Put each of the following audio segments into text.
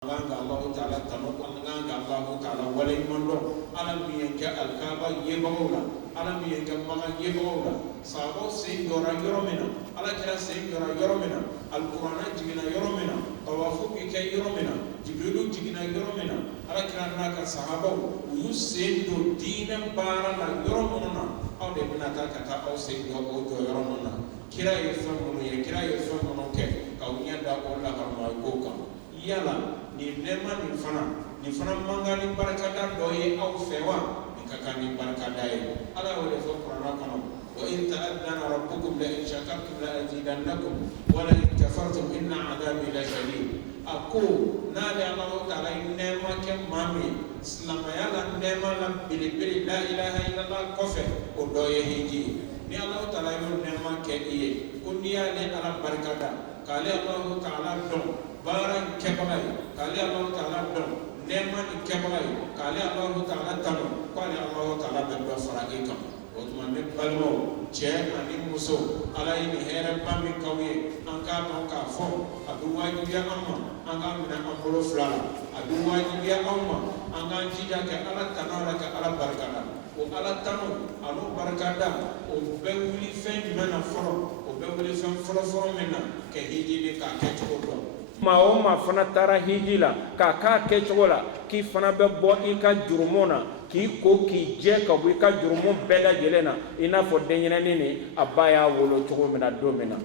Allah Ta'ala tanokon nganga Allah Ta'ala walay mondo alam biyenke alkaba yebawla alam biyenke maga yebawla sabo se yora yoromina ala kira se yora yoromina alqur'ana jigina yoromina tawafu ke yoromina jibrilu jigina yoromina ala kira naka sahaba uyu se do dinan bara na yoromona aw de binata kata aw se do do yoromona kira yefamu ye kira yefamu ke kawnyanda ko la harma ko kam yala ni nema ni fana mangani barakada doye au fewa ni kakani barakada ye ala wale fo qur'ana kono wa in ta'addana rabbukum la in shakartum la azidannakum wa la in kafartum inna adabi la shadid ako nale Allah Ta'ala nema ke mami islama yala nema la bilibili la ilaha illallah kofe o doye hiji ni Allah Ta'ala yo nema ke iye kunniya ni ala barakada kale Allah Ta'ala don baran kebalay kali Allah Ta'ala don nema ni kebalay kali Allah Ta'ala tano kali Allah Ta'ala beddo faragika otman ne balmo je ani muso alay ni here pammi kawye anka don ka fo adu wajibiya amma anga mina ambulo flala adu wajibiya amma anga jida ke ala tanara ke ala barakada o ala tano alo barakada o bewuli fen mena foro o bewuli fen foro mena ke hiji ka keto do ma o ma fana tara hijila ka ke chogola ki fana be bo I ka jurumona ki ko ki je ka bu ka jurumo bela jelena ina fo denyene ni abaya wolo chogo mena do mena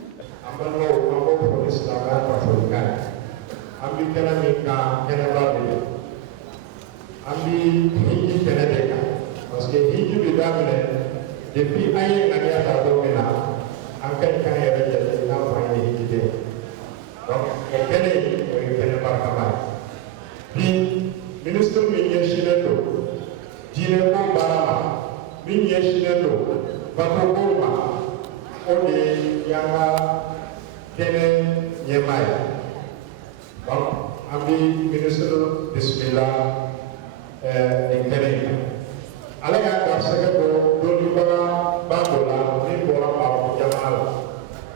amalo ko islam ka fo ka ambi kala mi ka kala ba de ambi hiji kala de ka parce que hiji bi damle depuis aye ngania ta do mena akan ka ya de na fa hiji de donc kene barkama bi ministre mi yeshile do dine ko barama mi yeshile do bako ko ma o de yanga kene nyemay donc ami ministre bismillah kene ala ya ka sege do ni ba ni bora ba jamal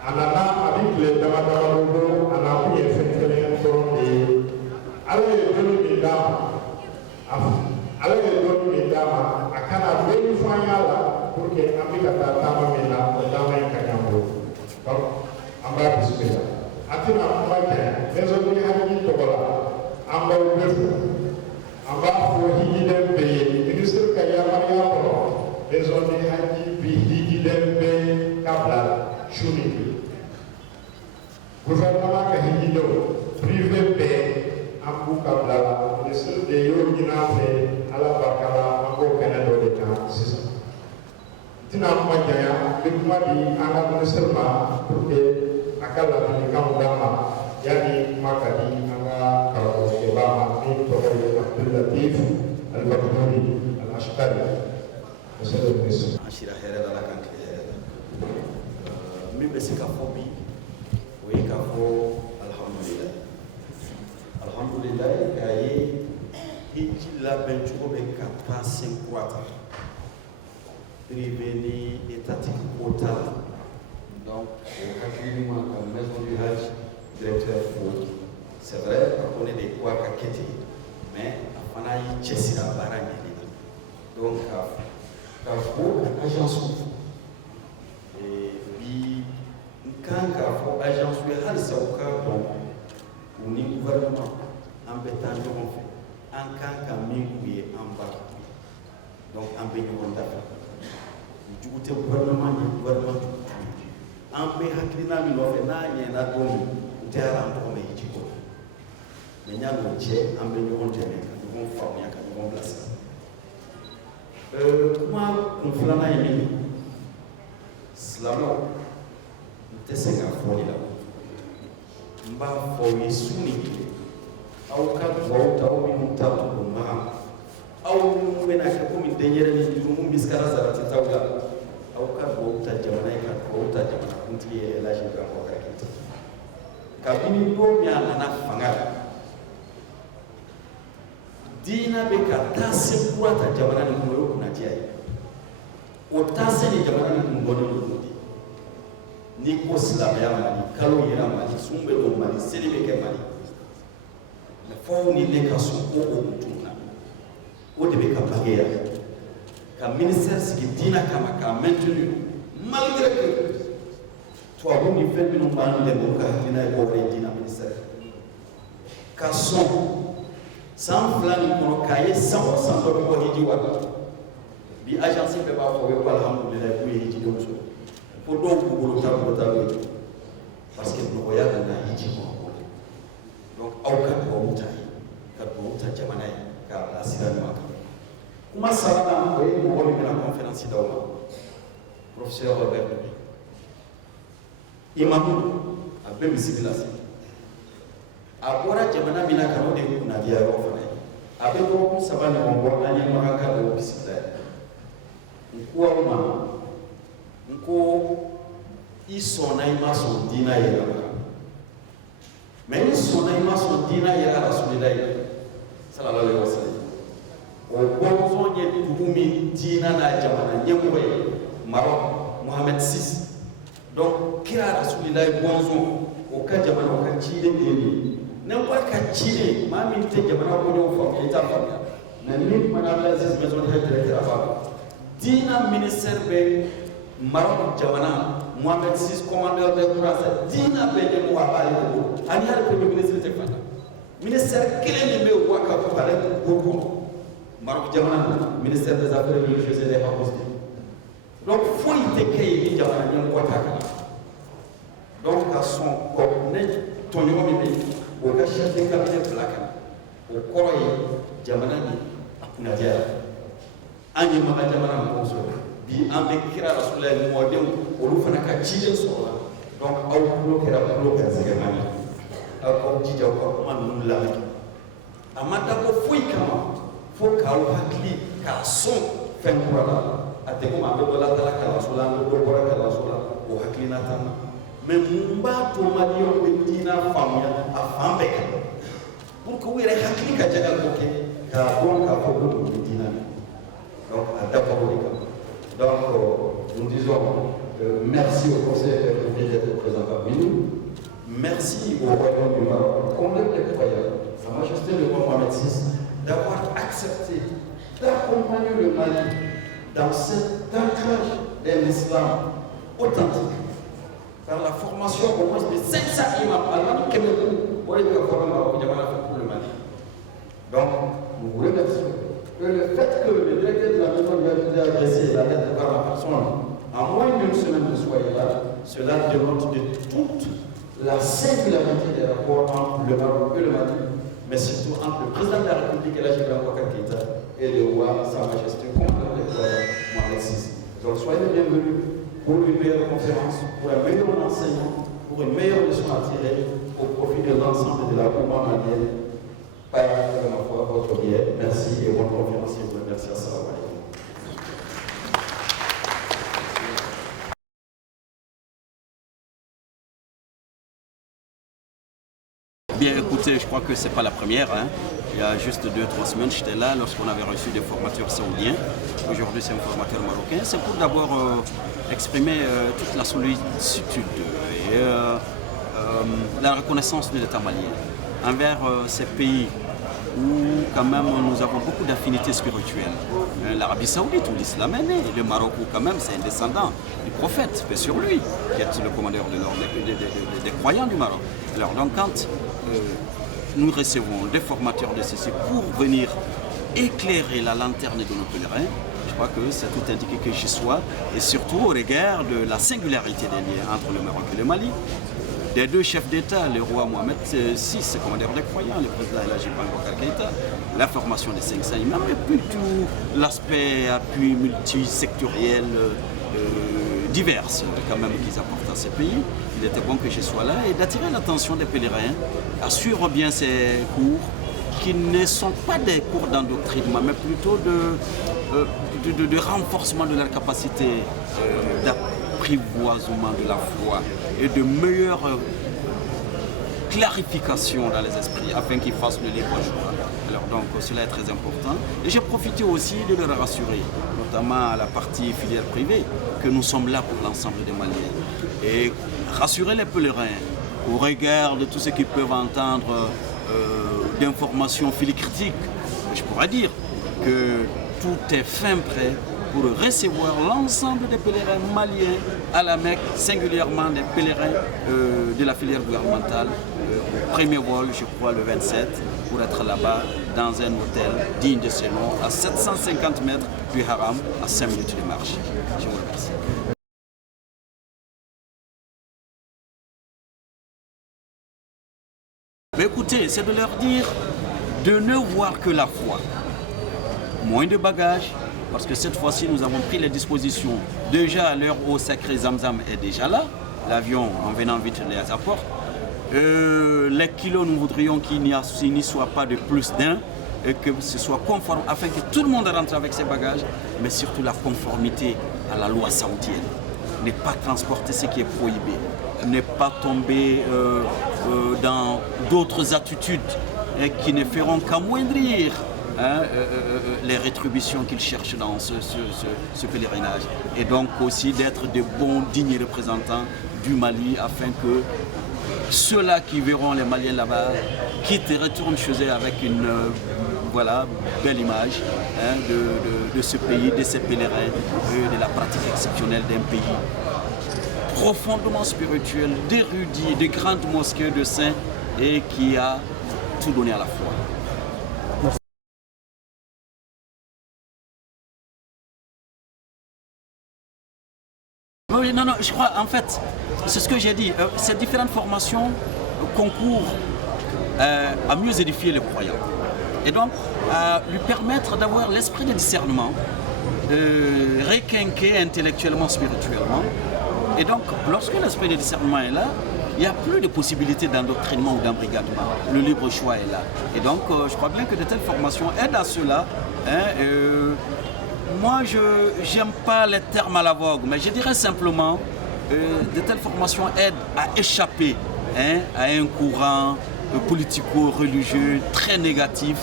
anana abi kle dama do ana ku ye fenfele ko de ala ye do ni dama ala ye do ni dama akana do ni fanya pour que amika ta tama mena dama en kanyambo donc amba bismillah atina amba ke mezo ni haji to bala amba ubefu amba fo hiji dembe ministre kayama ya ko mezo ni haji bi hiji dembe kabla shuni gouvernement ka hijido privé be ambu kabla ministre de yo gina fe ala bakala ambo kanado de ta sisa tina ko jaya be kuma di ala ministre ma pour que akala ni kamudama yani makadi anga karo ke ba ni to ke Abdul Latif al-Bakhduri al-Ashqari monsieur le ministre ashira hera dala kan ke hera mi be sika fobi we ka fo alhamdulillah kaye hijila benchuko be ka passing quarter privé ni étatique quota donc hakili ma ka maison du hajj directeur pour c'est vrai on est des quoi ka kete mais afana yi chesira baranya ni donc ka fo agence et bi quand ka agence bi hal sauka don uni gouvernement embêtant de mon fait en quand ka minguye en bas donc en be ñu dafa du gouvernement en be haklina mi lo fe na nyena don terrain ko me ci ko mais ñalo ci en be ñu on tene ñu ko fa ñu ka ñu place kuma on flana yemi slamo tesenga foni la mba fo yesuni au ka bauta au min tabu ma au min bena ka ko min denyere ni dum biskara zarati tawla au ka bauta jamana ka bauta jamana kunti la shi ka ko ka kabini do mi ana fanga dina be ka tase kuata jamana ni ko kuna jai o tase ni jamana ni ko ngono ni ko islam ya mali kalo yera mali sumbe do mali selebe ke mali mais faut ni les cas sont au tourna au début ka bagaya ka ministère qui dina kama ka maintenu malgré que toi vous ni fait nous pas de boka dina ko dina ministère ka son sans plan ko kaye 100% de ko hiji wa bi agence be ba ko be alhamdulillah ko hiji do so pour donc ko ta parce que nous voyons na hiji ko donc aucun problème ka jamana ka asira maka kuma sarana ko e mo woni na conférence dawma professeur Robert imam abbe bismillah agora jamana mina ka no de kuna dia ro fa abbe ko sabani mo anya maka ka do bismillah nko isona imaso dina yera mais isona imaso dina yera rasulillah sallallahu alaihi wasallam o bonzo nye dugumi dina na jamana nyemwe Maroc Mohamed VI donc kira rasulillah bonzo o ka jamana o ka chide deni nan kwa ka chide ma min te jamana ko do fa ita fa na min manala aziz maison de directeur afa dina ministère be Maroc jamana Mohamed VI commandeur de France dina be de mo abali ko ani har premier ministre te fata ministère kelen be o ka ko pare ko Maroc jamana ministère des affaires religieuses et des hapos donc faut y tekay jamana ñam ko taka donc à son ko ne tonyo mi be o ka chef de cabinet blaka o koroy jamana ni na dia ani ma jamana mo so bi ambe kira rasulullah mo dem o lu fana ka chije so donc aw ko kira ko ka zegemani aw ko jija ko man nu la amata ko fuy kama fo kaw hakli ka son fen kura ate ko ma be dola tala ka rasulullah do ko ka rasulullah o hakli na tan mais mumba to ma yo be dina famia afambe ka pour ko wire hakli ka jagal ko ke ka bon ka ko do dina donc d'abord donc nous disons merci au conseil d'être présent parmi nous, merci au royaume du Maroc comme les croyants, Sa Majesté le roi Mohamed VI d'avoir accepté d'accompagner le Mali dans cet ancrage d'un islam authentique par la formation au moins de 500 imams allemands du Cameroun pour le Mali. Donc nous vous remercions. Que le fait que le directeur de la maison lui a adressé la lettre par la personne en moins d'une semaine de soyez là, cela démontre de toute la singularité des rapports entre le Maroc et le Mali, mais surtout entre le président de la République et la Général Boubacar Keïta et le roi, Sa Majesté, complètement Mohamed VI. Donc soyez les bienvenus pour une meilleure conférence, pour un meilleur enseignement, pour une meilleure leçon à tirer au profit de l'ensemble de la Oumma malienne. Par ma foi, votre biais. Merci et bonne conférence. Et vous remercie. Assalamu alaikum. Bien écoutez, je crois que ce n'est pas la première. Il y a juste 2-3 semaines, j'étais là lorsqu'on avait reçu des formateurs saoudiens. Aujourd'hui, c'est un formateur marocain. C'est pour d'abord exprimer toute la sollicitude et la reconnaissance de l'État malien envers ces pays où quand même nous avons beaucoup d'affinités spirituelles. L'Arabie Saoudite où l'islam est né, le Maroc où quand même c'est un descendant du prophète, paix sur lui, qui est le commandeur des croyants du Maroc. Alors donc quand nous recevons des formateurs de ceci pour venir éclairer la lanterne de nos pèlerins, je crois que c'est tout indiqué que j'y sois, et surtout au regard de la singularité des liens entre le Maroc et le Mali, des deux chefs d'État, le roi Mohamed VI, commandeur des croyants, le président Elhadji Boubacar Keïta, la formation des 500 imams, et puis tout l'aspect appui multisectoriel divers quand même qu'ils apportent à ces pays. Il était bon que je sois là et d'attirer l'attention des pèlerins à suivre bien ces cours qui ne sont pas des cours d'endoctrinement, mais plutôt de renforcement de leur capacité d'apprivoisement de la foi et de meilleure clarification dans les esprits afin qu'ils fassent le libre choix. Alors donc cela est très important. Et j'ai profité aussi de leur rassurer, notamment à la partie filière privée, que nous sommes là pour l'ensemble des Maliens. Et rassurer les pèlerins au regard de tout ce qu'ils peuvent entendre d'informations filicritiques, je pourrais dire que tout est fin prêt pour recevoir l'ensemble des pèlerins maliens à la Mecque, singulièrement des pèlerins de la filière gouvernementale, au premier vol, je crois le 27, pour être là-bas dans un hôtel digne de ce nom, à 750 mètres du Haram, à 5 minutes de marche. Je vous remercie. Mais écoutez, c'est de leur dire de ne voir que la foi. Moins de bagages, parce que cette fois-ci, nous avons pris les dispositions. Déjà, l'heure au sacré Zamzam est déjà là. L'avion, en venant vite, les apporte. Les kilos, nous voudrions qu'il n'y soit pas de plus d'un et que ce soit conforme afin que tout le monde rentre avec ses bagages, mais surtout la conformité à la loi saoudienne. Ne pas transporter ce qui est prohibé, ne pas tomber dans d'autres attitudes qui ne feront qu'amoindrir les rétributions qu'ils cherchent dans ce pèlerinage. Et donc aussi d'être de bons, dignes représentants du Mali afin que ceux-là qui verront les Maliens là-bas quittent et retournent chez eux avec une belle image de ce pays, de ces pèlerins, de la pratique exceptionnelle d'un pays profondément spirituel, d'érudits, de grandes mosquées, de saints et qui a tout donné à la foi. Oui, non, je crois, en fait, c'est ce que j'ai dit, ces différentes formations concourent à mieux édifier les croyants. Et donc, à lui permettre d'avoir l'esprit de discernement, requinqué intellectuellement, spirituellement. Et donc, lorsque l'esprit de discernement est là, il n'y a plus de possibilité d'endoctrinement ou d'embrigadement. Le libre choix est là. Et donc, je crois bien que de telles formations aident à cela. Moi, je n'aime pas les termes à la vogue, mais je dirais simplement de telles formations aident à échapper à un courant politico-religieux très négatif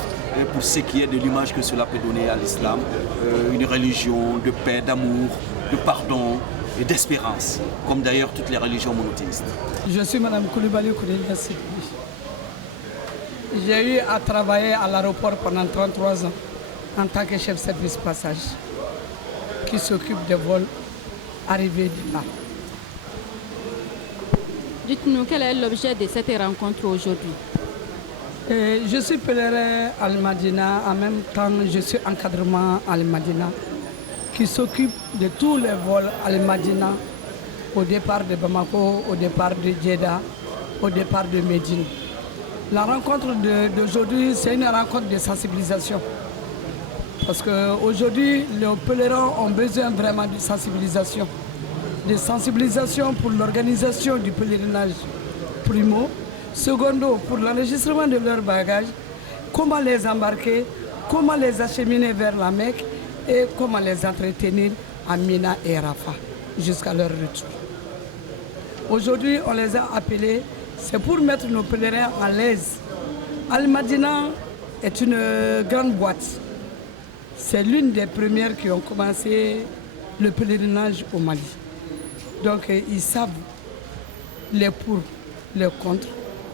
pour ce qui est de l'image que cela peut donner à l'islam. Une religion de paix, d'amour, de pardon et d'espérance, comme d'ailleurs toutes les religions monothéistes. Je suis Mme Koulibaly Koulibaly. J'ai eu à travailler à l'aéroport pendant 33 ans en tant que chef service passage qui s'occupe des vols arrivés de là. Dites-nous quel est l'objet de cette rencontre aujourd'hui? Je suis pèlerin à Al-Madina, en même temps je suis encadrement à Al-Madina qui s'occupe de tous les vols à Al-Madina au départ de Bamako, au départ de Jeddah, au départ de Médine. La rencontre d'aujourd'hui, c'est une rencontre de sensibilisation. Parce qu'aujourd'hui, les pèlerins ont besoin vraiment de sensibilisation. De sensibilisation pour l'organisation du pèlerinage, primo. Secondo, pour l'enregistrement de leurs bagages, comment les embarquer, comment les acheminer vers la Mecque et comment les entretenir à Mina et Rafah jusqu'à leur retour. Aujourd'hui, on les a appelés, c'est pour mettre nos pèlerins à l'aise. Al-Madina est une grande boîte. C'est l'une des premières qui ont commencé le pèlerinage au Mali. Donc ils savent les pour, les contre.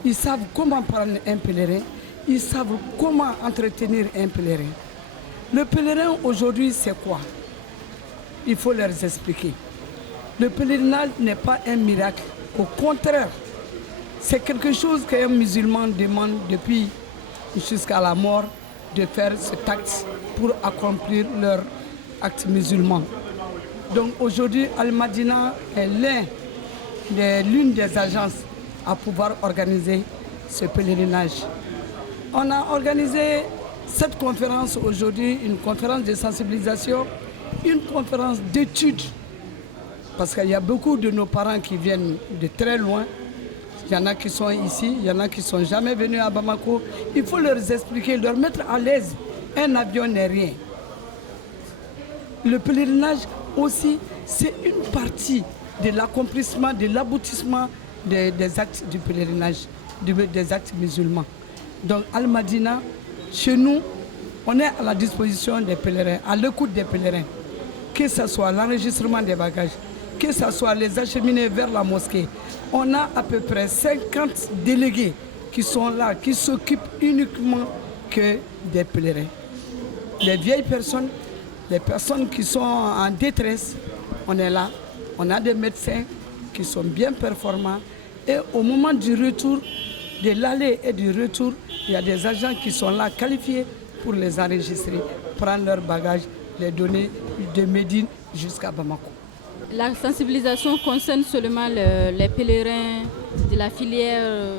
Ils savent comment prendre un pèlerin. Ils savent comment entretenir un pèlerin. Le pèlerin aujourd'hui, c'est quoi? Il faut leur expliquer. Le pèlerinage n'est pas un miracle. Au contraire, c'est quelque chose qu'un musulman demande depuis jusqu'à la mort de faire cet acte pour accomplir leur acte musulman. Donc aujourd'hui, Al-Madina est l'une des agences à pouvoir organiser ce pèlerinage. On a organisé cette conférence aujourd'hui, une conférence de sensibilisation, une conférence d'études, parce qu'il y a beaucoup de nos parents qui viennent de très loin. Il y en a qui sont ici, il y en a qui ne sont jamais venus à Bamako. Il faut leur expliquer, leur mettre à l'aise. Un avion n'est rien. Le pèlerinage aussi, c'est une partie de l'accomplissement, de l'aboutissement des actes du pèlerinage, des actes musulmans. Donc Al-Madina, chez nous, on est à la disposition des pèlerins, à l'écoute des pèlerins. Que ce soit l'enregistrement des bagages, que ce soit les acheminer vers la mosquée. On a à peu près 50 délégués qui sont là, qui s'occupent uniquement que des pèlerins. Les vieilles personnes, les personnes qui sont en détresse, on est là. On a des médecins qui sont bien performants. Et au moment du retour, de l'aller et du retour, il y a des agents qui sont là qualifiés pour les enregistrer, prendre leurs bagages, les donner de Médine jusqu'à Bamako. La sensibilisation concerne seulement les pèlerins de la filière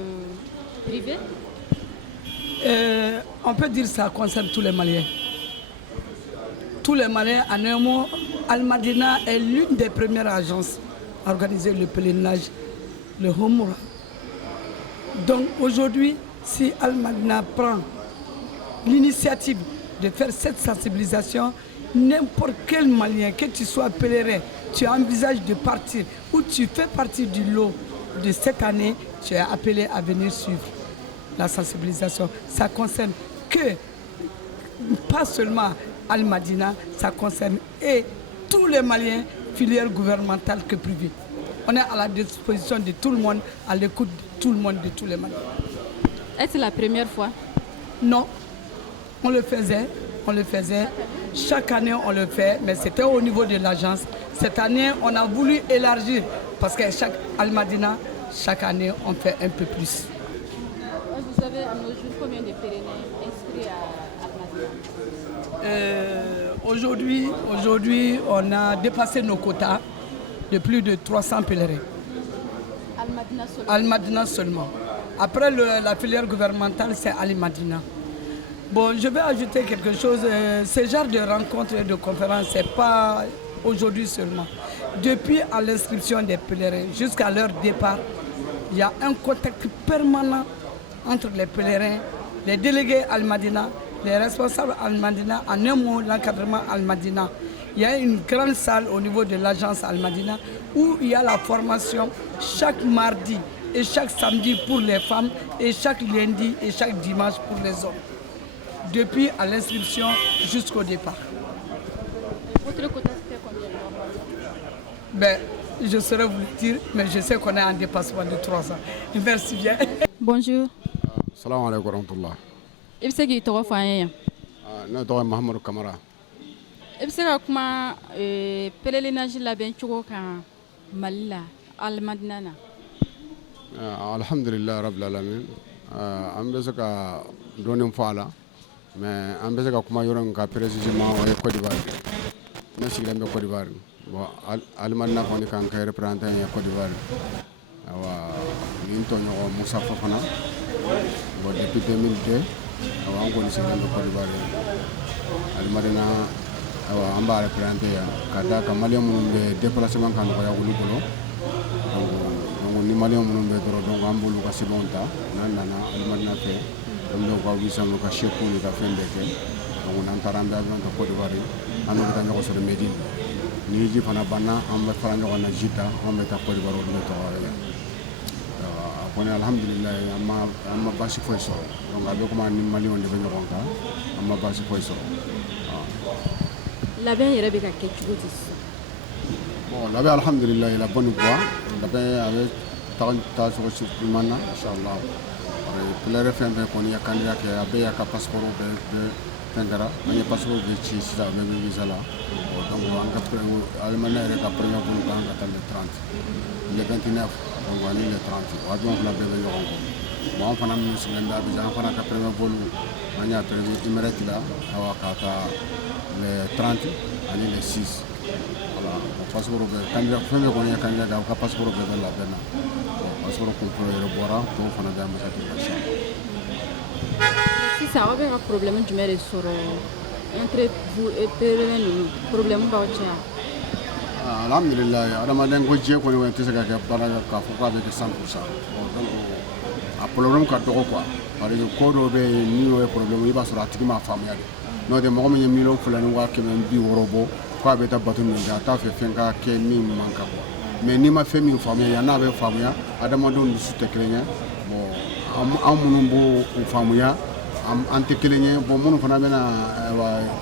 privée? On peut dire que ça concerne tous les Maliens. Tous les Maliens, en un mot, Al-Madina est l'une des premières agences à organiser le pèlerinage, le Homoura. Donc aujourd'hui, si Al-Madina prend l'initiative de faire cette sensibilisation, n'importe quel Malien, que tu sois pèlerin, tu envisages de partir ou tu fais partie du lot de cette année, tu es appelé à venir suivre la sensibilisation. Ça concerne que, pas seulement Al-Madina, ça concerne et tous les Maliens, filières gouvernementales que privées. On est à la disposition de tout le monde, à l'écoute de tout le monde, de tous les Maliens. Est-ce la première fois? Non, on le faisait. Chaque année, on le fait, mais c'était au niveau de l'agence. Cette année, on a voulu élargir parce que chaque Al-Madina, chaque année, on fait un peu plus. Vous avez à nos jours combien de pèlerins inscrits à Al-Madina? Aujourd'hui, on a dépassé nos quotas de plus de 300 pèlerins. Al-Madina seulement? Al-Madina seulement. Après la filière gouvernementale, c'est Al-Madina. Bon, je vais ajouter quelque chose. Ce genre de rencontres et de conférences, ce n'est pas aujourd'hui seulement. Depuis à l'inscription des pèlerins jusqu'à leur départ, il y a un contact permanent entre les pèlerins, les délégués Al-Madina, les responsables Al-Madina, en un mot, l'encadrement Al-Madina. Il y a une grande salle au niveau de l'agence Al-Madina où il y a la formation chaque mardi et chaque samedi pour les femmes et chaque lundi et chaque dimanche pour les hommes. Depuis à l'inscription jusqu'au départ. Votre quota fait combien? Je saurais vous le dire, mais je sais qu'on est en dépassement de 300. Merci bien. Bonjour. Salam alaikum warahmatullah. I bɛ se k'i tɔgɔ fɔ an ye yan? Ne tɔgɔ ye Mahamadu Kamara. I bɛ se ka kuma pèlerinage labɛn cogo kan Mali la, Al-Madina na? Alhamdulillah rabbil alamin. An bɛ se ka dɔɔni fɔ a la, mais an bɛ se ka kuma yɔrɔ min kan précisément o ye Côte d'Ivoire. Ne sigilen bɛ Côte d'Ivoire. Bon, Al-Madina kɔni kan kɛ représentant ye Côte d'Ivoire. Ni n tɔɲɔgɔn Musa Fofana. Bon, depuis 2002, an kɔni sigilen bɛ Côte d'Ivoire. Al-Madina an b'a représenté yan ka d'a kan maliyɛn minnu bɛ déplacement ka nɔgɔya olu bolo. Donc ni maliyɛn minnu bɛ dɔrɔn donc an b'olu ka sɛbɛnw ta n'an nana Al-Madina fɛ an bɛ u ka visa n'u ka secours ni ka fɛn bɛɛ kɛ. Donc n'an taara an bɛ avion ta Côte d'Ivoire an n'u bɛ taa ɲɔgɔn sɔrɔ Médine. Ni ji fana banna an bɛ fara ɲɔgɔn na Jita an bɛ taa Côte d'Ivoire olu bɛ tɔgɔ yan. Kɔni alhamdulillah an ma baasi foyi sɔrɔ. Donc a bɛ komi an ni maliyɛnw de bɛ ɲɔgɔn kan an ma baasi foyi sɔrɔ. Labɛn yɛrɛ bɛ ka kɛ cogo di sisan? Bon, labɛn alhamdulillah la bonne voie. Labɛn a bɛ taa cogo ɲuman na inshallah. Pèlerin fɛn fɛn kɔni ye candidat kɛ a bɛɛ y'a ka passeport bɛɛ fɛn kɛra an ye passeport bɛɛ ci sisan an bɛ visa la. Donc an ka Al-Madina yɛrɛ ka premier vol kan ka taa le 30 le 29 donc ani le 30 o avion fila bɛɛ bɛ ɲɔgɔn kɔ. Bon an fana minnu sigilen bɛ Abidjan an fana ka premier vol an y'a prévu Emirates la ka taa le 30 ani le 6. Voilà, passeport bɛɛ candidat fɛn fɛn kɔni ye candidat kɛ aw ka passeport bɛɛ bɛ labɛn na. Passeport contrôle yɛrɛ bɔra tɔw fana bɛ ambassade de Bachar. Sisan aw bɛ ka problème jumɛn de sɔrɔ entre vous et pèlerins ninnu? Problème b'aw cɛ wa? Alhamdulillah adamaden ko diɲɛ kɔni tɛ se ka kɛ baara k'a fɔ k'a bɛ kɛ 100%. Donc a problème ka dɔgɔ quoi parce que ko dɔw bɛ yen ni y'o ye problème i b'a sɔrɔ a tigi m'a faamuya de. N'o tɛ mɔgɔ min ye 2,260,000 bɔ k'a bɛ taa bateau min kɛ a t'a fɛ fɛn ka kɛ min man kan quoi. Mais n'i ma fɛn min faamuya yan n'a bɛ faamuya adamadenw dusu tɛ kelen ye. Bon an minnu b'o faamuya an tɛ kelen ye. Bon minnu fana bɛna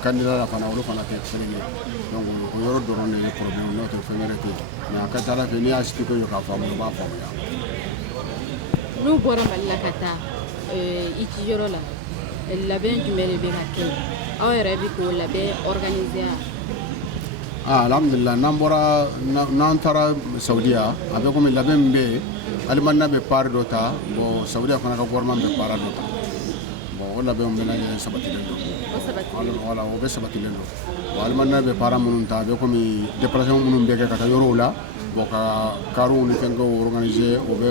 candidat la fana olu fana tɛ kelen ye. Donc o yɔrɔ dɔrɔn de ye problème n'o tɛ fɛn wɛrɛ tɛ yen. Mais a ka ca Ala fɛ n'i y'a expliqué k'a faamu i b'a faamuya. N'u bɔra Mali la ka taa i ci yɔrɔ la labɛn jumɛn de bɛ ka kɛ aw yɛrɛ bɛ k'o labɛn organiser alhamdulillah n'an taara saudiya a bɛ komi labɛn min bɛ yen alimadina bɛ part dɔ ta bon saudiya fana ka gouvernement bɛ part dɔ ta bon o labɛnw bɛɛ lajɛlen sabatilen don voilà o bɛ sabatilen don bon alimadina bɛ part minnu ta a bɛ komi déplacement minnu bɛ kɛ ka taa yɔrɔw la bon ka karuw ni fɛnkɛw organiser o bɛ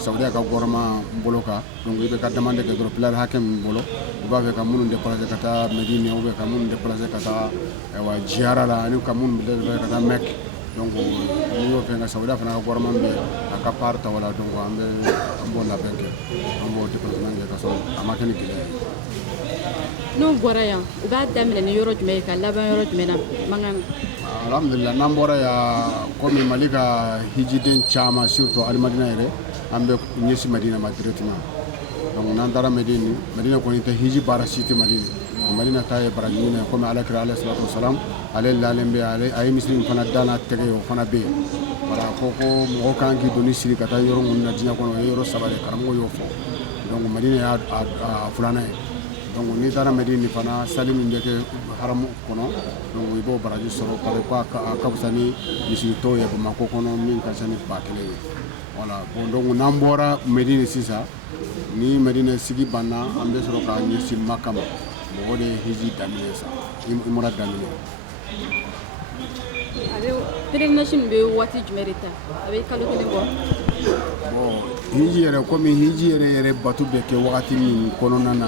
saudiya ka gouvernement bolo kan donc i bɛ ka demande kɛ dɔrɔn plaire hakɛ min bolo u b'a fɛ ka minnu déplacer ka taa Medine ou bien ka minnu déplacer ka taa Jiyara la ani ka minnu déplacer ka taa Mecque donc n'i y'o fɛn ka saudiya fana ka gouvernement bɛ a ka part ta o la donc an b'o labɛn kɛ an b'o déplacement kɛ ka sɔrɔ a ma kɛ ni gɛlɛya ye. n'u bɔra yan u b'a daminɛ ni yɔrɔ jumɛn ye ka laban yɔrɔ jumɛn na mankan alhamdulillah n'an bɔra yan komi Mali ka hijiden caman surtout alimadina yɛrɛ an bɛ ɲɛsin Madina ma directement donc n'an taara Medine kɔni tɛ hiji baara si tɛ Madina Madina ta ye baraji ɲini komi alakira alayhi salatu wasalam ale lalen bɛ a ye misiri in fana da n'a tɛgɛ ye o fana bɛ yen voilà ko mɔgɔ kan k'i doni siri ka taa yɔrɔ minnu na diɲɛ kɔnɔ o ye yɔrɔ 3 de karamɔgɔ y'o fɔ donc Madina y'a 2nan ye donc n'i taara Medine fana sali min bɛ kɛ haramu kɔnɔ donc i b'o baraji sɔrɔ parce que a ka fisa ni misiri tɔw ye Bamako kɔnɔ min ka ca ni 1000 ye voilà bon donc n'an bɔra Medine sisan ni Medine sigi banna an bɛ sɔrɔ k'a ɲɛsin Maka ma bon o de ye hiji daminɛ sa umra daminɛ. pèlerinage bɛ waati jumɛn de ta a bɛ kalo kelen bɔ. bon hiji yɛrɛ komi hiji yɛrɛ bato bɛ kɛ wagati min kɔnɔna na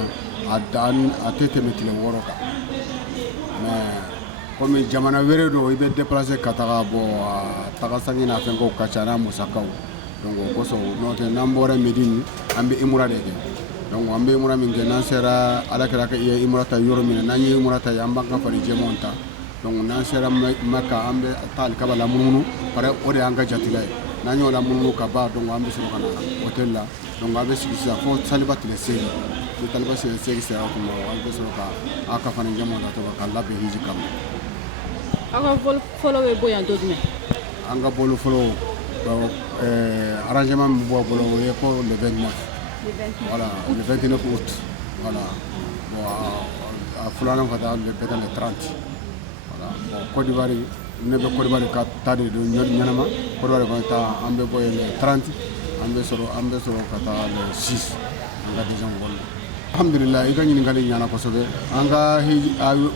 a tɛ tɛmɛ tile 6 kan mais komi jamana wɛrɛ don i bɛ déplacer ka taga bɔ taga sangi n'a fɛnkɛw ka ca n'a musakaw donc o kosɔn n'o tɛ n'an bɔra Medine an bɛ umra de kɛ donc an bɛ umra min kɛ n'an sera alakira ka i ye umra ta yɔrɔ min na n'an ye umra ta yen an b'an ka fani jɛmanw ta donc n'an sera Maka an bɛ taa alikaba lamunumunu pare o de y'an ka jatila ye n'an y'o lamunumunu ka ban donc an bɛ sɔrɔ ka na hôtel la donc an bɛ sigi sisan fo saliba tile 8 ni saliba tile 8 sera tuma an bɛ sɔrɔ ka a ka fani jɛmanw la ka labɛn hiji kama. aw ka vol fɔlɔ bɛ bɔ yan don jumɛn. an ka bolo fɔlɔ arrangement min bɔ bolo o ye ko le 29 voilà le 29 août voilà bon a filanan ka taa le 30 voilà bon Côte d'Ivoire ne bɛ Côte d'Ivoire ka taa de don ɲɛnama Côte d'Ivoire fana taa an bɛ bɔ yen le 30 an bɛ sɔrɔ ka taa le 6 an ka déjà vol alhamdulillah i ka ɲininkali ɲana kosɛbɛ an ka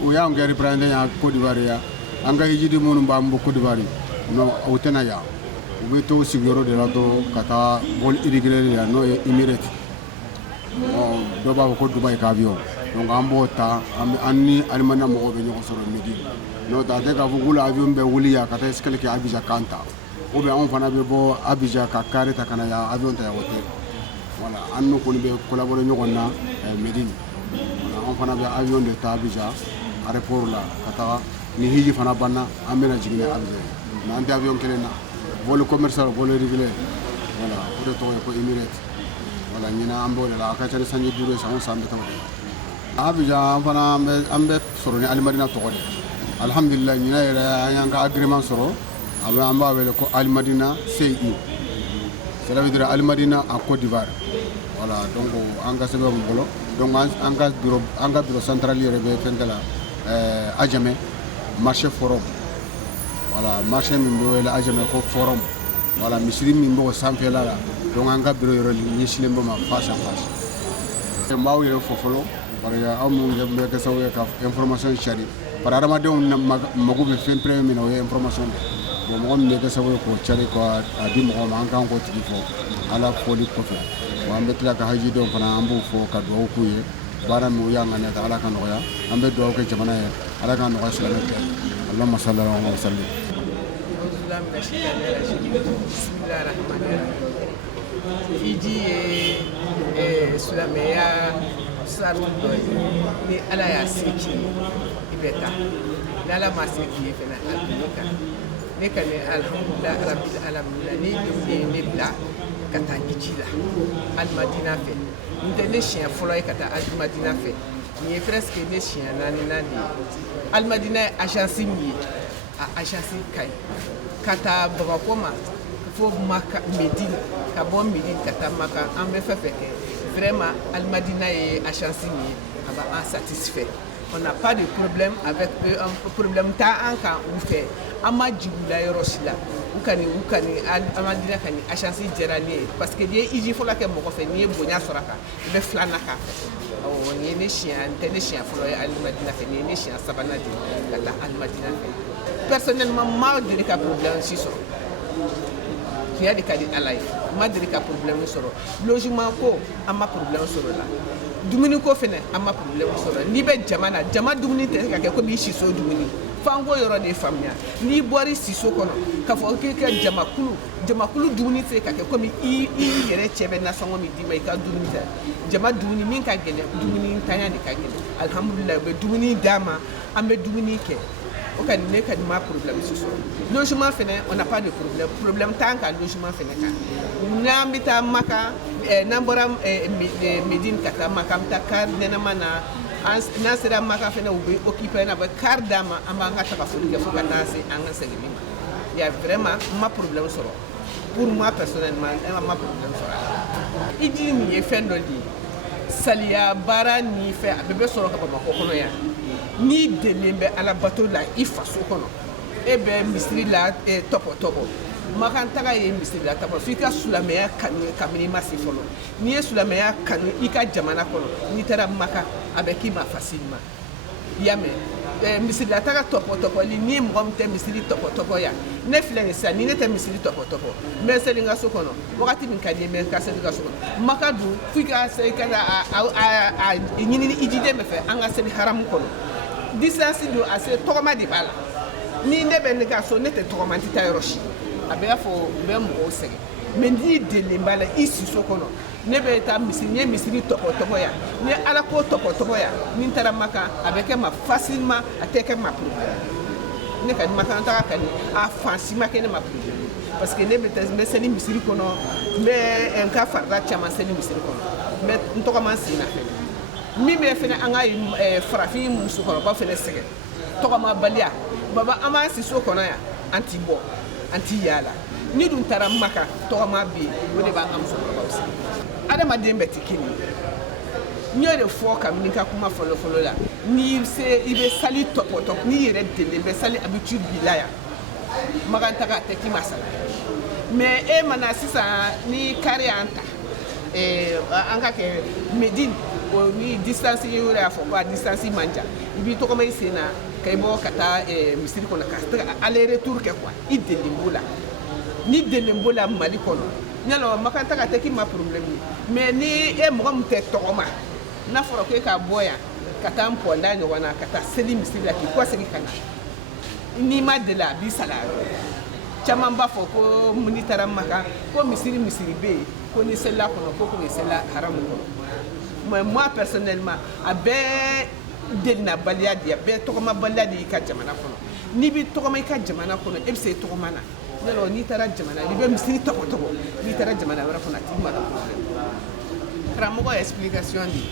o y'an kɛ représentant ya Côte d'Ivoire ya an ka hijidi minnu b'an bɔ Côte d'Ivoire non o tɛna yan u bɛ to sigiyɔrɔ de la dɔrɔn ka taa vol irrégulier la n'o ye Emirates dɔw b'a fɔ ko Dubaï ka avion donc an b'o ta an ni alimadina mɔgɔw bɛ ɲɔgɔn sɔrɔ Medine n'o tɛ a tɛ k'a fɔ k'olu avion bɛ wuli yan ka taa escale kɛ Abidjan k'an ta ou bien anw fana bɛ bɔ Abidjan ka carré ta ka na yan avion ta yan o tɛ voilà an n'u kɔni bɛ collaborer ɲɔgɔn na Medine voilà anw fana bɛ avion de ta Abidjan aéroport la ka taga ni hiji fana banna an bɛna jigin Abidjan mais an tɛ avion kelen na vol commercial vol régulier voilà o de tɔgɔ ye ko Emirates voilà ɲinan an b'o de la a ka ca ni sanji 5 ye san o san an bɛ taa o de la Abidjan fana an bɛ sɔrɔ ni alimadina tɔgɔ de alhamdulillah ɲinan yɛrɛ an y'an ka agrément sɔrɔ an b'a wele ko alimadina CI cela veut dire alimadina à Côte d'Ivoire voilà donc an ka sɛbɛn b'u bolo donc an ka bureau central yɛrɛ bɛ fɛn kɛ la Adjamé marché forum voilà marché min bɛ wele Adjamé ko forum voilà misiri min b'o sanfɛla la donc an ka bureau yɛrɛ ɲɛsinnen bɛ ma face à face n b'aw yɛrɛ fo fɔlɔ parce que aw minnu bɛ kɛ sababu ye ka information cari parce que adamadenw mago bɛ fɛn pɛrɛn min na o ye information de bon mɔgɔ min bɛ kɛ sababu ye k'o cari k'a di mɔgɔw ma an kan k'o tigi fɔ ala fɔli kɔfɛ bon an bɛ tila ka hajidenw fana an b'o fɔ ka dugawu k'u ye baara min u y'an ŋaniya ta ala ka nɔgɔya an bɛ dugawu kɛ jamana ye ala ka nɔgɔya silamɛ bɛɛ Allahumma salli ala Muhammad salli hiji ye silamɛya sari dɔ ye ni ala y'a se k'i ye i bɛ taa ni ala ma se k'i ye fana a bɛ ne kan ne ka ne alhamdulilahi rabbil alamina ni denw ye ne bila ka taa hiji la alimadina fɛ n tɛ ne siɲɛ fɔlɔ ye ka taa alimadina fɛ nin ye presque ne siɲɛ 4 de ye alimadina ye agence min ye a agence ka ɲi ka taa Bamako ma fo Maka Medine ka bɔ Medine ka taa Maka an bɛ fɛn fɛn kɛ vraiment Al-Madina est à chancy satisfait. On n'a pas de problème avec eux, un problème ta anka ou fait ama jibula yorosila ou kani Al-Madina kani à chancy jerani parce que die iji fola ke moko fe ni bonya soraka be flana ka o ni ne chien folo Al-Madina fe ni chien sabana di kala Al-Madina fe personnellement mal de ka problème si so qui a des cas de life madri ka problème soro logement ko ama problème soro la dumuni ko fene ama problème soro ni be jamana jama dumuni te ka ke ko bi shiso dumuni fango yoro de famia ni bori siso kono ka fo ke jama kulu dumuni te ka ke ko mi i yere chebe na songo mi di mai ka dumuni te jama dumuni min ka gele dumuni tanya de ka gele alhamdulillah be dumuni dama ambe dumuni ke o kan ne ka ma problème siso logement fene on n'a pas de problème tant que logement fene ka nambita maka namboram medine kata makam takar nena mana nasira maka fene ubi occupé na ba car dama amanga ta ka fulu ke fuka nasi anga segimi ya vraiment ma problème soro pour moi personnellement ma problème soro idi ni fendoli salia bara ni fe abebe soro ka ba ko kono ya ni delembe ala bateau la ifaso kono ebe misri la topo makan taga ye misri la topo fika sulameya kamini masi folo ni ye sulameya kanu ika jamana kono ni tera maka abeki ma facilement yame misri la taga topo li ni mom te misri topo ya ne filene sa ni ne te misri topo mais c'est linga so kono wakati min kadi men ka se linga so maka du fika se kana a nyini ijide me fe anga se haram kono distance do assez togama di bala ni ne be ne ga so ne te togama ti ta roshi abe afo be mo sege mais ni de le bala ici so kono ne be ta misiri topo ya ni ala ko topo ya ni tara maka avec ma facilement ateke ma problème ne ka maka ta ka ni a facilement ke ne ma problème parce que ne be te me seni misiri kono mais en ka farda chama seni misiri kono mais ntogama sina fe mi be fene anga farafi musu kono ba fene sege togama balia baba ama si so kono ya anti yala ni dun tara maka togama bi wode ba am so ba usi adama dembe tikini nyore fo kam ni ka kuma folo la ni se ibe sali topo ni yere dele be sali habitude bilaya maganta ka teki masala mais mana sisa ni kare anta anga ke medine o ni distance yure afo ba distance manja ibi to ko mai sena kay bo kata misiri ko na ka aller retour ke quoi idelimbola ni delimbola mali kono nyalo makanta ka teki ma problème mais ni mo mte to ma na foro ke ka boya kata mponda ni wana kata seli misiri ki kwa seli kana ni ma de la bi sala chama mba fo ko munitara maka ko misiri be ko ni sela kono ko ni sela haram ko mais moi personnellement abe delna baliadi abe tokoma baliadi ka jamana kono ni bi tokoma ka jamana kono e se tokoma na nelo ni tara jamana ni be misiri toko ni tara jamana wala kono ti ma ramo explication di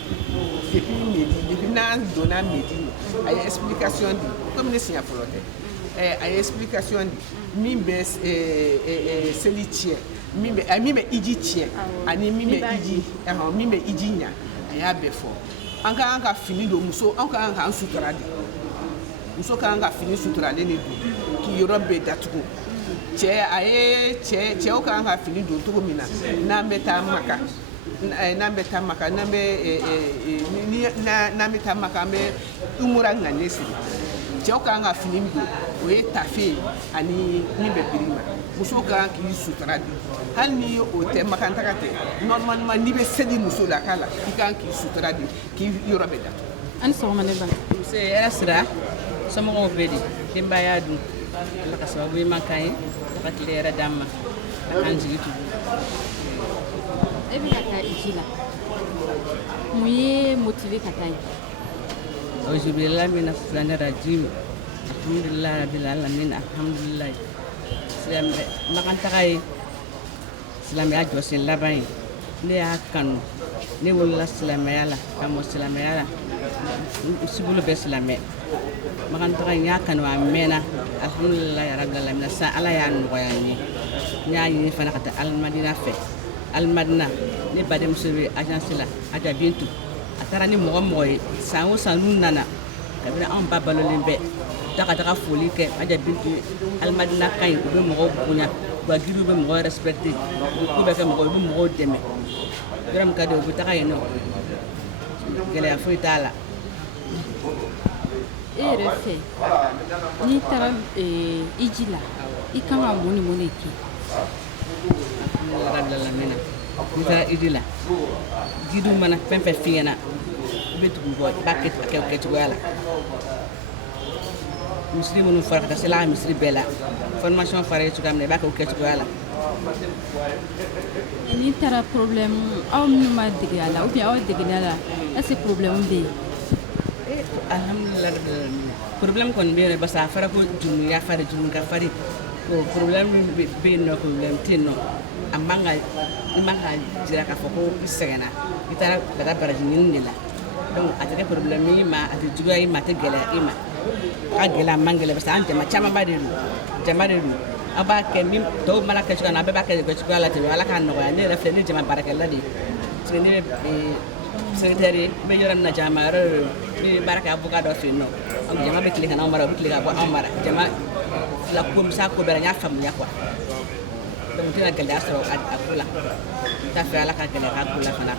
depuis na dona medi ay explication di comme ne signa folote ay explication di mimbe selitie mimbe iji tie ani mimbe iji nya ya befo anka fini do muso anka sutura di muso ka anka fini sutura le ne ki yorobe datugo che o ka anka fini do to mina na meta maka na meta maka me umura nganesi che o ka anka fini do o e tafe ani mimbe birima muso ka ki sutura di hal ni o te makanta kate normalement ni be sedi muso la kala ikan ki sutura di ki yorobe da an so ma ne ba se asra sama ko bedi dimba ya du la ka sababu makay ka tlera damma an jigitu e bi ka ikila muye motivé ka tay auzubillahi minash shaitanir rajim alhamdulillah rabbil alamin alhamdulillah makanta kay silamɛya jɔsen laban ye ne y'a kanu ne wolola silamɛya la ka mɔ silamɛya la sibulu bɛ silamɛ makantaga in y'a kanu a mɛnna alhamdulilahi rabbil alamin sa ala y'a nɔgɔya n ye n y'a ɲini fana ka taa alimadina fɛ alimadina ne badenmuso bɛ agence la Aja Bintu a taara ni mɔgɔ mɔgɔ ye san o san n'u nana kabini anw ba balolen bɛ taga foli kɛ Aja Bintu Alimadina ka ɲi u bɛ mɔgɔw bonya u ka giriw bɛ mɔgɔw respecté u bɛ kɛ mɔgɔw u bɛ mɔgɔw dɛmɛ yɔrɔ min ka di u bɛ taga yen nɔ gɛlɛya foyi t'a la. E yɛrɛ fɛ n'i taara hiji la i kan ka mun ni mun de kɛ? N'i taara hiji la gidiw mana fɛn fɛn f'i ɲɛna i bɛ tugu bɔ i b'a kɛ o kɛcogoya la. Misiri minnu fɔra ka taa se la misiri bɛɛ la formation fara ye cogoya min na i b'a kɛ o kɛcogoya la. N'i taara problème aw minnu ma dege a la ou bien aw degela la est-ce que problème bɛ yen? Alhamdulillah problème kɔni bɛ yen parce que a fɔra ko juruya fari jurun ka fari o problème bɛ yen nɔ problème tɛ yen nɔ a man ka i man ka jira k'a fɔ ko i sɛgɛnna i taara ka taa baraji ɲini de la donc a tɛ kɛ problème i ma a tɛ juguya i ma a tɛ gɛlɛya i ma a gɛlɛya a man gɛlɛya parce que an jama camanba de don aw b'a kɛ min tɔw mana kɛ cogoya min na a bɛɛ b'a kɛ cogoya la ten Ala k'a nɔgɔya ne yɛrɛ filɛ ne jama baarakɛla de ye parce que ne bɛ secrétaire ye n bɛ yɔrɔ min na jama yɔrɔ ne bɛ baara kɛ avocat dɔ fɛ yen nɔ jama bɛ tile ka n'anw mara u bɛ tile ka bɔ anw mara jama fila ko misa ko bɛɛ la n y'a faamuya quoi donc n tɛna gɛlɛya sɔrɔ a ko la n t'a fɛ Ala ka gɛlɛya k'a ko la fana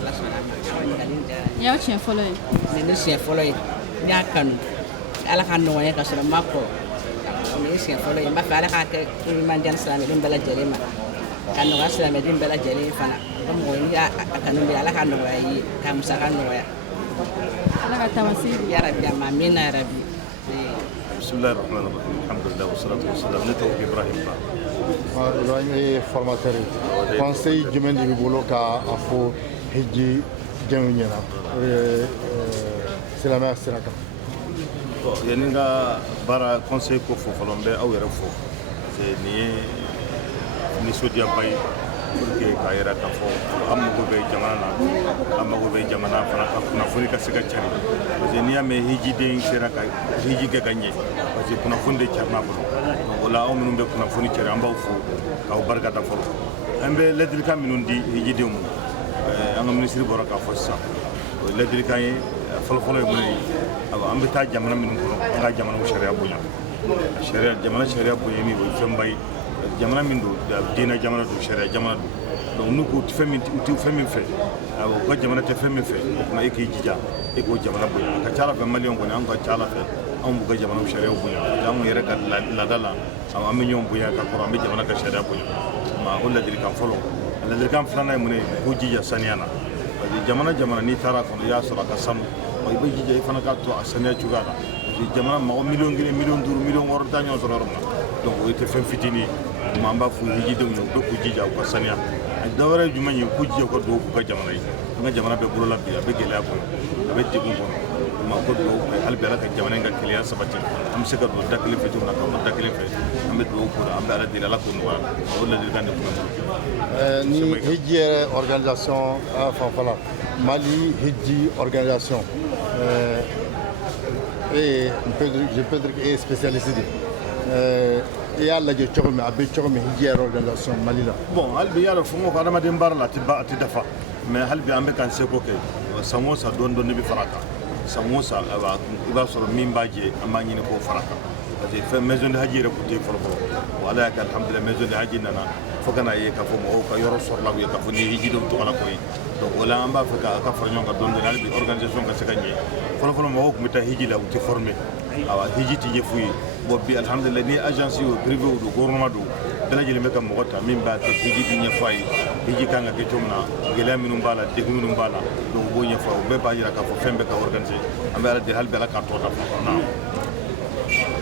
Ala sɔnna a ma ɲininkali in diyara n ye. Nin y'aw siɲɛ fɔlɔ ye? Nin ye ne siɲɛ fɔlɔ ye n y'a kanu Ala ka nɔgɔya ka sɔrɔ n ma kɔrɔ nin ye siɲɛ fɔlɔ ye n b'a fɛ Ala k'a kɛ ɲumandiya silamɛden bɛɛ lajɛlen ma ka nɔgɔya silamɛden bɛɛ lajɛlen fana ko mɔgɔ n'i y'a kanu bɛ Ala ka nɔgɔya i ye ka musaka nɔgɔya Ala ka taamasiɲɛ ya Rabbi amina ya Rabbi. Bismillahir Rahmanir Rahim. Alhamdulillah wassalatu wassalam ne tɔgɔ Ibrahim Ba. Ibrahim ye formateur ye conseil jumɛn de b'i bolo k'a fɔ hiji jɛnw ɲɛna silamɛya sira kan? Yani n ka baara conseil ko fɔ fɔlɔ n bɛ aw yɛrɛ fɔ parce que nin ye nisɔndiyaba ye pour que k'a yira k'a fɔ an mago bɛ jamana na an mago bɛ jamana fana ka kunnafoni ka se ka cari parce que n'i y'a mɛn hijiden sera ka hiji kɛ ka ɲɛ parce que kunnafoni de carin'a bolo donc o la aw minnu bɛ kunnafoni cari an b'aw fo k'aw barikada fɔlɔ an bɛ ladilikan minnu di hijidenw ma an ka minisiri bɔra k'a fɔ sisan o ye ladilikan ye fɔlɔfɔlɔ ye mun ye an bɛ taa jamana minnu kɔnɔ an ka jamanaw sariya bonya jamana sariya bonya min o ye fɛnba ye jamana min don diinɛ jamana don sariya jamana don donc n'u ko u tɛ fɛn min fɛ u ka jamana tɛ fɛn min fɛ o tuma e k'i jija e k'o jamana bonya a ka ca Ala fɛ maliyɛnw kɔni an ka ca Ala fɛ anw b'u ka jamanaw sariyaw bonya parce que anw yɛrɛ ka laada la an bɛ ɲɔgɔn bonya ka kɔrɔ an bɛ jamana ka sariya bonya o ladilikan fɔlɔ ladilikan filanan ye mun ye k'u jija saniya na parce que jamana n'i taara kɔnɔ i y'a sɔrɔ a ka sanu i bɛ jija i fana k'a to a saniya cogoya la parce que jamana mɔgɔ miliyɔn 1 miliyɔn 5 miliyɔn 6 t'a ɲɔgɔn sɔrɔ yɔrɔ min na donc o tɛ fɛn fitinin ye an b'a fɔ hijidenw ye u bɛ k'u jija u ka saniya a dɔ wɛrɛ ye jumɛn ye k'u jija u ka dugawu k'u ka jamana ye an ka jamana bɛ bolola bi a bɛ gɛlɛya kɔnɔ a bɛ degun kɔnɔ o ko dugawu kɛ hali bi Ala ka jamana in ka kelenya sabati an bɛ se ka don da kelen fɛ cogo min na ka bɔ da kelen fɛ an bɛ dugawu k'o la an bɛ Ala deli Ala k'o nɔgɔya o ladilikan de kun bɛ n bolo. Ni hiji yɛrɛ organisation fanfɛla Mali hiji organisation je peux dire que e spécialiste de i y'a lajɛ cogo min a bɛ cogo min hiji yɛrɛ organisation Mali la. Bon hali bi i y'a dɔn fo n ko adamaden baara la a tɛ dafa mais hali bi an bɛ k'an seko kɛ san o san dɔɔni dɔɔni bɛ fara a kan san o san i b'a sɔrɔ min b'a jɛ an b'a ɲini k'o fara a kan parce que fɛn maison de haji yɛrɛ tun tɛ yen fɔlɔ Ala y'a kɛ alhamdulilayi maison de haji nana fo ka n'a ye k'a fɔ mɔgɔw ka yɔrɔ sɔrɔla u ye k'a fɔ ni hijidenw tɔgɔ la ko ye donc o la an b'a fɛ ka fara ɲɔgɔn kan dɔɔni dɔɔni hali bi organisation ka se ka ɲɛ fɔlɔ mɔgɔw tun bɛ taa hiji la u tɛ former hiji tɛ ɲɛ fu ye bon bi alhamdulilayi ni agence o privé o don gouvernement don bɛɛ lajɛlen bɛ ka mɔgɔ ta min b'a kɛ hiji tɛ ɲɛfɔ a ye hiji kan ka kɛ cogo min na gɛlɛya minnu b'a la degun minnu b'a la donc u b'o ɲɛfɔ u bɛɛ b'a jira k'a fɔ fɛn bɛɛ ka organiser an bɛ Ala deli hali bi Ala k'a tɔ dafa